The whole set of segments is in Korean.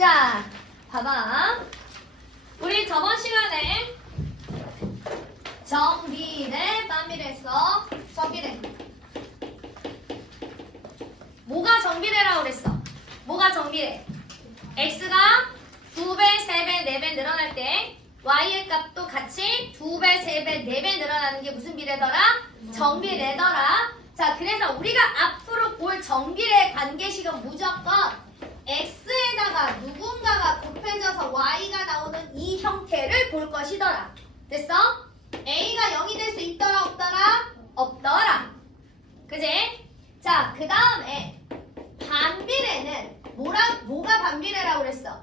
자, 봐봐. 우리 저번 시간에 정비례, 반비례했어. 정비례. 뭐가 정비례라고 그랬어? 뭐가 정비례? x가 2배, 3배, 4배 늘어날 때 y의 값도 같이 2배, 3배, 4배 늘어나는 게 무슨 비례더라? 정비례더라. 자, 그래서 우리가 앞으로 볼 정비례 관계식은 무조건 x에다가 누군가가 곱해져서 y가 나오는 이 형태를 볼 것이더라. 됐어? a가 0이 될 수 있더라 없더라? 없더라. 그지? 자, 그 다음에 반비례는 뭐가 반비례라고 그랬어?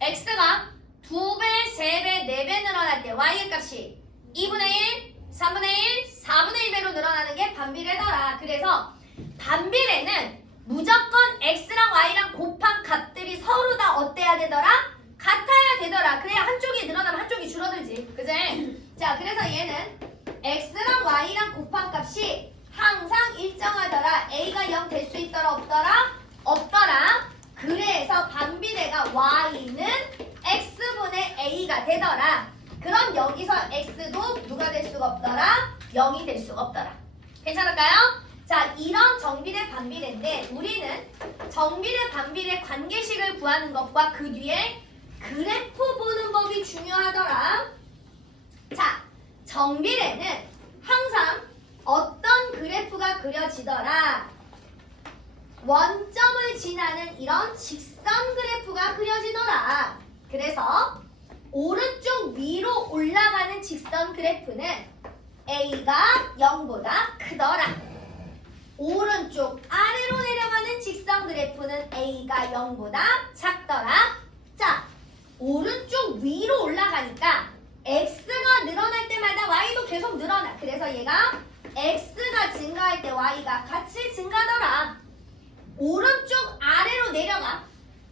x가 2배, 3배, 4배 늘어날 때 y의 값이 2분의 1, 3분의 1, 4분의 1배로 늘어나는 게 반비례더라. 그래서 반비례는 무조건 x랑 y랑 곱한 값들이 서로 다 어때야 되더라? 같아야 되더라. 그래야 한쪽이 늘어나면 한쪽이 줄어들지. 그지? 자, 그래서 얘는 x랑 y랑 곱한 값이 항상 일정하더라. a가 0 될 수 있더라 없더라? 없더라. 그래서 반비례가 y는 x분의 a가 되더라. 그럼 여기서 x도 누가 될 수가 없더라? 0이 될 수가 없더라. 괜찮을까요? 자, 이런 정비례 반비례인데 우리는 정비례 반비례 관계식을 구하는 것과 그 뒤에 그래프 보는 법이 중요하더라. 자, 정비례는 항상 어떤 그래프가 그려지더라? 원점을 지나는 이런 직선 그래프가 그려지더라. 그래서 오른쪽 위로 올라가는 직선 그래프는 a가 0보다 크더라. 오른쪽 아래로 내려가는 직선 그래프는 a가 0보다 작더라. 자, 오른쪽 위로 올라가니까 x가 늘어날 때마다 y도 계속 늘어나. 그래서 얘가 x가 증가할 때 y가 같이 증가더라. 오른쪽 아래로 내려가.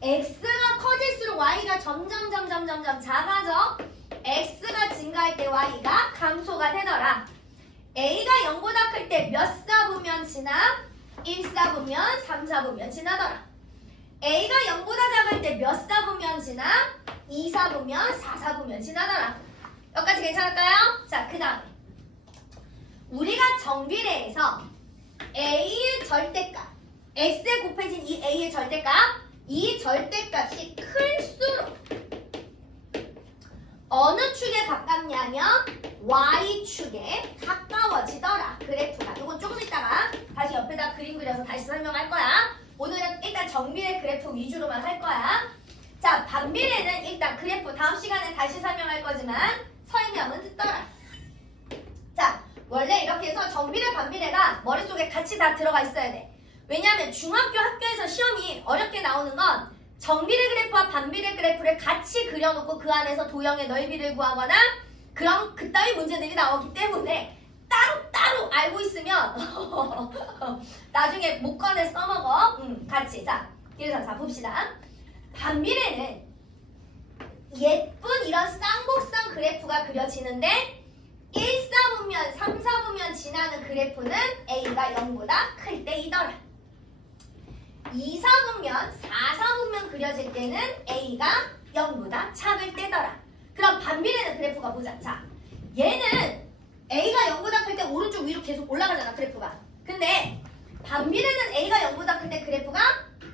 x가 커질수록 y가 점점 작아져. x가 증가할 때 y가 감소가 되더라. a가 0보다 클 때 몇 사분면 지나? 1사분면, 3사분면 지나더라. a가 0보다 작을 때 몇 사분면 지나? 2사분면, 4사분면 지나더라. 여기까지 괜찮을까요? 자, 그 다음에 우리가 정비례에서 a의 절대값, x에 곱해진 이 a의 절대값, 이 절대값이 클수록 어느 축에 가깝냐면 y축에 가까워지더라. 그래프가. 이건 조금 있다가 다시 옆에다 그림 그려서 다시 설명할 거야. 오늘은 일단 정비례 그래프 위주로만 할 거야. 자, 반비례는 일단 그래프 다음 시간에 다시 설명할 거지만 설명은 듣더라. 자, 원래 이렇게 해서 정비례 반비례가 머릿속에 같이 다 들어가 있어야 돼. 왜냐하면 중학교 학교에서 시험이 어렵게 나오는 건 정비례 그래프와 반비례 그래프를 같이 그려놓고 그 안에서 도형의 넓이를 구하거나 그런 그따위 문제들이 나오기 때문에 따로 알고 있으면 나중에 못 꺼내 써먹어. 같이. 자, 그래서 자 봅시다. 반비례는 예쁜 이런 쌍곡선 그래프가 그려지는데 1사분면, 3사분면 지나는 그래프는 a가 0보다 클 때이더라. 2사분면, 4사분면 그려질 때는 a가 0보다 작을 때더라. 그럼 반비례는 그래프가 보자. 자, 얘는 a가 0보다 클 때 오른쪽 위로 계속 올라가잖아, 그래프가. 근데 반비례는 a가 0보다 클 때 그래프가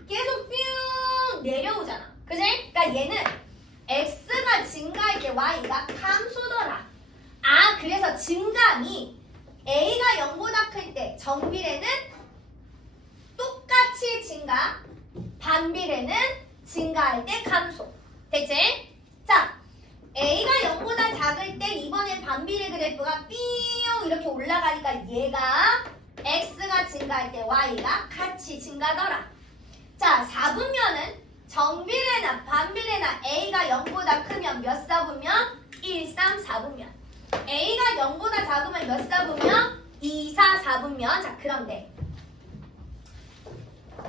계속 뿅 내려오잖아. 그지? 그러니까 얘는 x가 증가할 때 y가 감소더라. 아, 그래서 증감이 a가 0보다 클 때 정비례는 똑같이 증가, 반비례는 증가할 때 감소. 됐지? 자, a가 0보다 작을 때 이번엔 반비례 그래프가 삐용 이렇게 올라가니까 얘가 x가 증가할 때 y가 같이 증가더라. 자, 4분면은 정비례나 반비례나 a가 0보다 크면 몇 사분면? 1, 3, 4분면. a가 0보다 작으면 몇 사분면? 2, 4, 4분면. 자, 그런데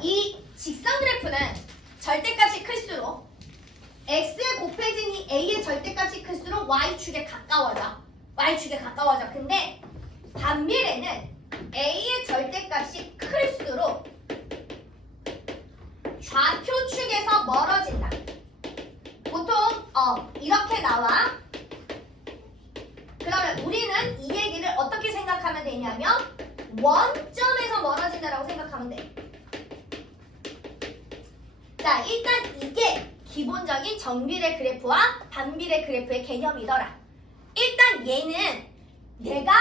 이 직선 그래프는 절대값이 클수록 x에 곱해진 이 a의 절대값이 클수록 y축에 가까워져. y축에 가까워져. 근데 반비례는 a의 절대값이 클수록 좌표축에서 멀어진다. 이렇게 나와. 그러면 우리는 이 얘기를 어떻게 생각하면 되냐면 원점에서 멀어진다라고 생각하면 돼. 자, 일단 이게 기본적인 정비례 그래프와 반비례 그래프의 개념이더라. 일단 얘는 내가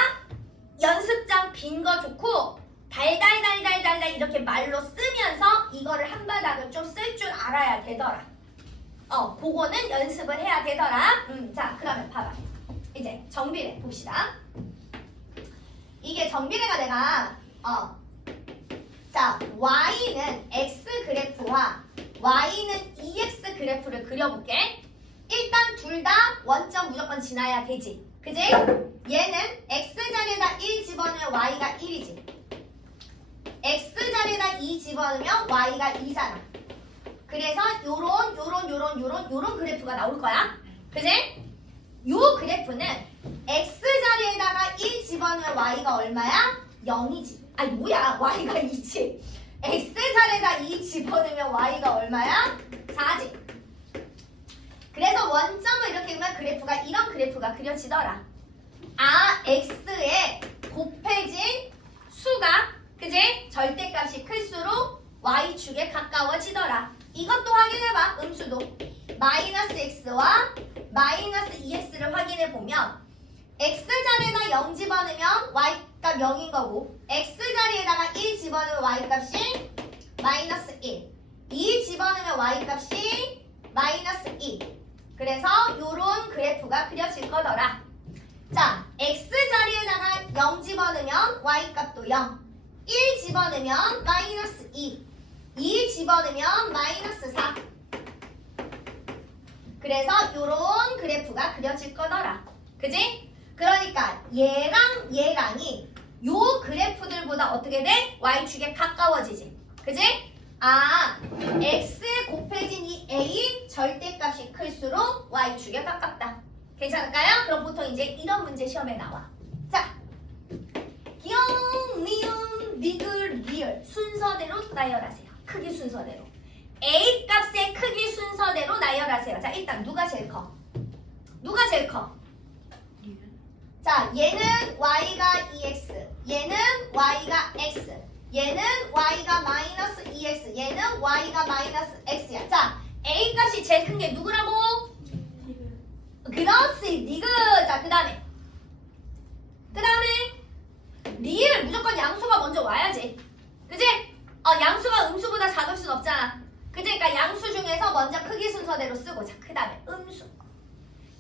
연습장 빈 거 좋고 달달달달달달 이렇게 말로 쓰면서 이거를 한 바닥을 좀 쓸 줄 알아야 되더라. 그거는 연습을 해야 되더라. 자, 그러면 봐봐. 이제 정비례 봅시다. 이게 정비례가 내가 자, y는 x 그래프와 y는 2x 그래프를 그려볼게. 일단 둘 다 원점 무조건 지나야 되지. 그지? 얘는 x자리에다 1 집어넣으면 y가 1이지. x자리에다 2 집어넣으면 y가 2잖아. 그래서 요런 그래프가 나올 거야. 그지? 요 그래프는 x자리에다가 1 집어넣으면 y가 얼마야? 0이지. 아니 뭐야, y가 2지. x자리에다 2 집어넣으면 y가 얼마야? 4지. 그래서 원점을 이렇게 보면 그래프가 이런 그래프가 그려지더라. x에 곱해진 수가 그지? 절대값이 클수록 y축에 가까워지더라. 이것도 확인해봐. 음수도 마이너스 x와 마이너스 2x를 확인해보면 x자리에다 0 집어넣으면 y값 0인 거고 x자리에다가 1 집어넣으면 y값이 마이너스 1 2 집어넣으면 y값이 마이너스 2 그래서 요런 그래프가 그려질 거더라. 자, x자리에다가 0 집어넣으면 y값도 0 1 집어넣으면 마이너스 2 2 집어넣으면 마이너스 4 그래서 요런 그래프가 그려질 거더라. 그지? 그러니까 얘랑 얘랑이 요 그래프들보다 어떻게 돼? y축에 가까워지지. 그지? x에 곱해진 이 a 절대값이 클수록 y축에 가깝다. 괜찮을까요? 그럼 보통 이제 이런 문제 시험에 나와. 자, 기억, 니은, 니글, 리을 순서대로 나열하세요. 크기 순서대로. a 값의 크기 순서대로 나열하세요. 자, 일단 누가 제일 커? 누가 제일 커? 자, 얘는 y가 2x, 얘는 y가 x, 얘는 y가 마이너스 2x, 얘는 y가 마이너스 x야. 자, a 값이 제일 큰 게 누구라고? 그렇지, 니그. 자, 그 다음에 리을 무조건 양수가 먼저 와야지. 그지? 양수가 음수보다 작을 순 없잖아. 그지? 그러니까 양수 중에서 먼저 크기 순서대로 쓰고. 자, 그 다음에 음수.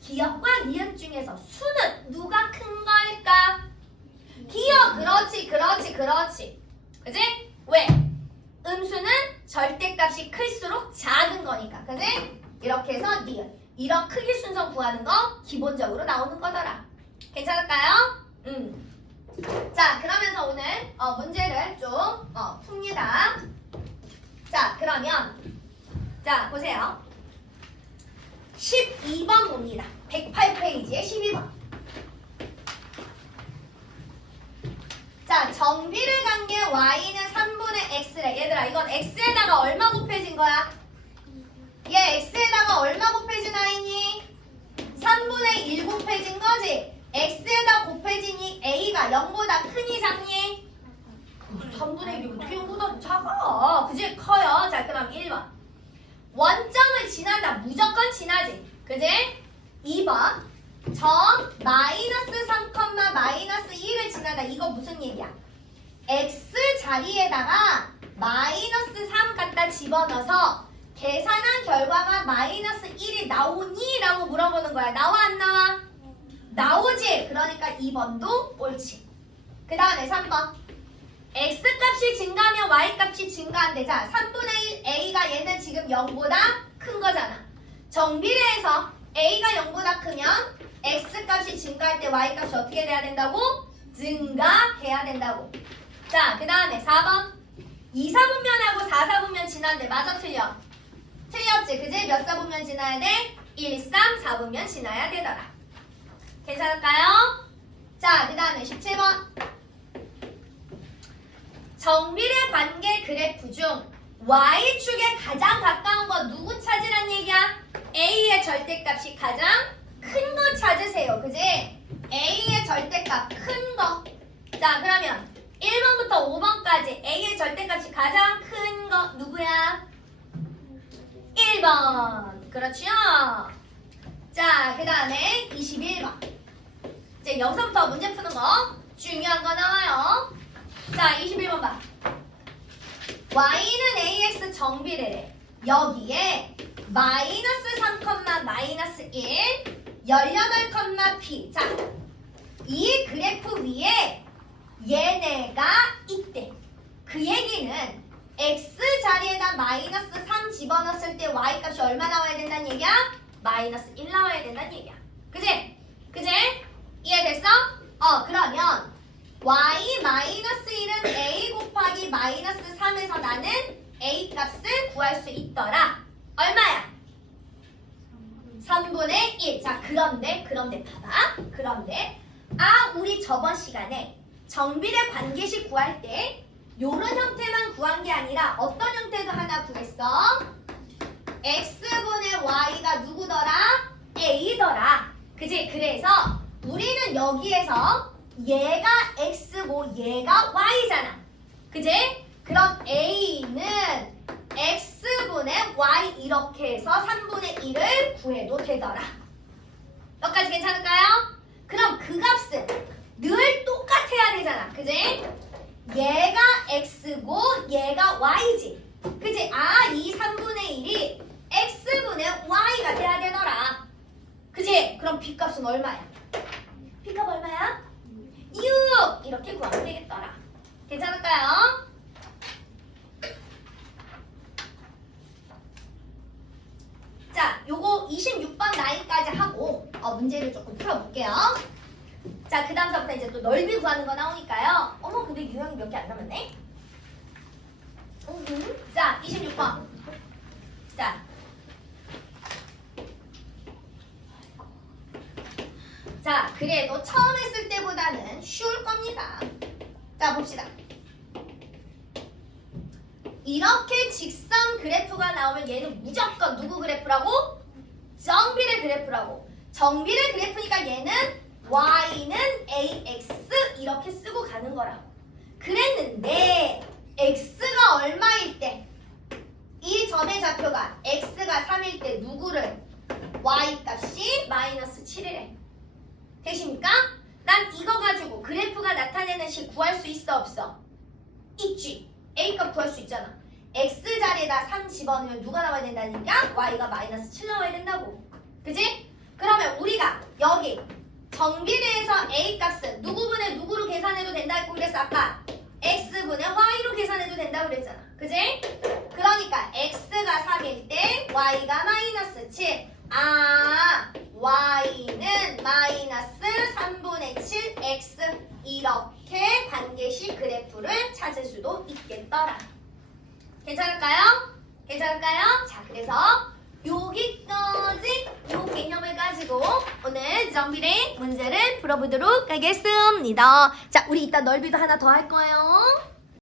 기억과 니은 중에서 수는 누가 큰 걸까? 기억. 그렇지. 그지? 왜? 음수는 절대값이 클수록 작은 거니까. 그지? 이렇게 해서 니은. 이런 크기 순서 구하는 거 기본적으로 나오는 거더라. 괜찮을까요? 자, 그러면서 오늘 문제를 좀 풉니다. 자, 그러면 자, 보세요. 12번 봅니다. 108페이지에 12번. 자, 정비례 관계 y는 3분의 x래. 얘들아, 이건 x에다가 얼마 곱해진 거야? 얘 x에다가 얼마 곱해진 a니? 3분의 1 곱해진 거지? x에다 곱해진 이 a가 0보다 크니 작니? 3분의 1이 어떻게 0보다 작아? 그지? 커요. 자, 그럼 1번. 원점을 지나다. 무조건 지나지. 그지? 2번. 점 마이너스 3, 마이너스 1을 지나다. 이거 무슨 얘기야? x 자리에다가 마이너스 3 갖다 집어넣어서 계산한 결과가 마이너스 1이 나오니? 라고 물어보는 거야. 나와 안 나와? 나오지? 그러니까 2번도 옳지. 그 다음에 3번. x값이 증가하면 y값이 증가한대. 자, 3분의 1 a가 얘는 지금 0보다 큰 거잖아. 정비례에서 a가 0보다 크면 x값이 증가할 때 y값이 어떻게 돼야 된다고? 증가해야 된다고. 자, 그 다음에 4번. 2사분면하고 4사분면 지난대. 맞아, 틀려? 틀렸지? 그지? 몇 사분면 지나야 돼? 1, 3, 4분면 지나야 되더라. 괜찮을까요? 자, 그 다음에 17번. 정비례 관계 그래프 중 y축에 가장 가까운 거 누구 찾으란 얘기야? A에 A의 절대값이 가장 큰 거 찾으세요. 그지? A의 절대값 큰 거. 자, 그러면 1번부터 5번까지 A의 절대값이 가장 큰 거 누구야? 1번. 그렇죠? 자, 그 다음에 21번. 이제 여기서부터 문제 푸는 거 중요한 거 나와요. 자, 21번 봐. y는 ax 정비례래. 여기에 마이너스 3, 마이너스 1, 18, p. 자, 이 그래프 위에 얘네가 있대. 그 얘기는 x 자리에다 마이너스 3 집어넣었을 때 y 값이 얼마 나와야 된다는 얘기야? 마이너스 1 나와야 된다는 얘기야. 그지? 그지? 이해됐어? 그러면 y 마이너스 1은 a 곱하기 마이너스 3에서 나는 a 값을 구할 수 있더라. 얼마야? 3분의 1. 자, 그런데 봐봐. 그런데 우리 저번 시간에 정비례 관계식 구할 때 요런 형태만 구한 게 아니라 어떤 형태도 하나 구했어? x분의 y가 누구더라? a더라. 그지? 그래서 우리는 여기에서 얘가 x고 얘가 y잖아. 그지? 그럼 a는 x분의 y 이렇게 해서 3분의 1을 구해도 되더라. 여기까지 괜찮을까요? 그럼 그 값은 늘 똑같아야 되잖아. 그지? 얘가 x고 얘가 y지. 그지? 이 3분의 1이 x분의 y가 돼야 되더라. 그지? 그럼 b값은 얼마야? b값 얼마야? 6! 이렇게 구하면 되겠더라. 괜찮을까요? 자, 요거 26번 라인까지 하고 문제를 조금 풀어볼게요. 자, 그 다음서부터 이제 또 넓이 구하는 거 나오니까요. 어머, 근데 유형이 몇 개 안 남았네? 자, 26번. 자, 그래도 처음 했을 때보다는 쉬울 겁니다. 자, 봅시다. 이렇게 직선 그래프가 나오면 얘는 무조건 누구 그래프라고? 정비례 그래프라고. 정비례 그래프니까 얘는 y는 ax 이렇게 쓰고 가는 거라고. 그랬는데 x가 얼마일 때? 이 점의 좌표가 x가 3일 때 누구를? y 값이 마이너스 7이래. 되십니까? 난 이거 가지고 그래프가 나타내는 식 구할 수 있어 없어? 있지. A값 구할 수 있잖아. X 자리에다 3 집어넣으면 누가 나와야 된다니까? Y가 마이너스 7 나와야 된다고. 그지? 그러면 우리가 여기 정비례에서 A값은 누구분의 누구로 계산해도 된다고 그랬어 아까? X분의 Y로 계산해도 된다고 그랬잖아. 그지? 그러니까 X가 3일 때 Y가 마이너스 7. Y는 마이너스 3분의 7 X 이렇게 관계식 그래프를 찾을 수도 있겠더라. 괜찮을까요? 괜찮을까요? 자, 그래서 여기까지 요 개념을 가지고 오늘 정비례 문제를 풀어보도록 하겠습니다. 자, 우리 이따 넓이도 하나 더 할 거예요.